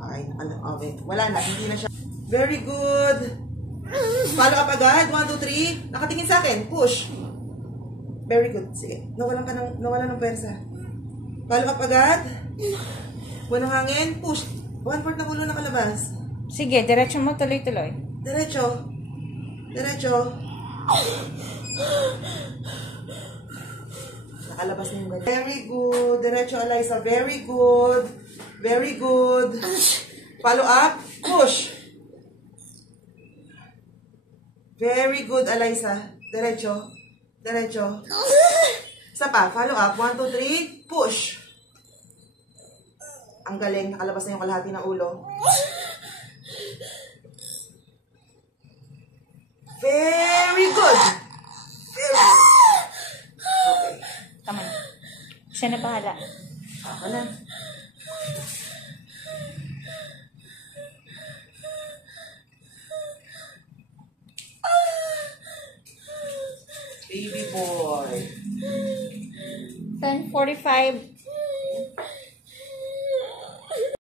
Okay, okay. Wala na, hindi na siya. Very good. Follow up agad. 1, 2, 3. Nakatingin sa akin. Push. Very good. Sige. Nawalan ng pwersa. Follow up agad. Buwan ng hangin. Push. 1/4 ng ulo nakalabas. Sige, diretso mo tuloy-tuloy. Diretso. Diretso. Nakalabas na yung ganyan. Very good. Diretso, Eliza. Very good. Very good. Follow up. Push. Very good, Eliza. Diretso. Diretso. Isa pa. Follow up. 1, 2, 3. Push. Ang galing. Nakalabas na yung kalahati ng ulo. Very good. Very good. Okay. Tama na. Siya na bahala. Ako na. Baby boy. 10:45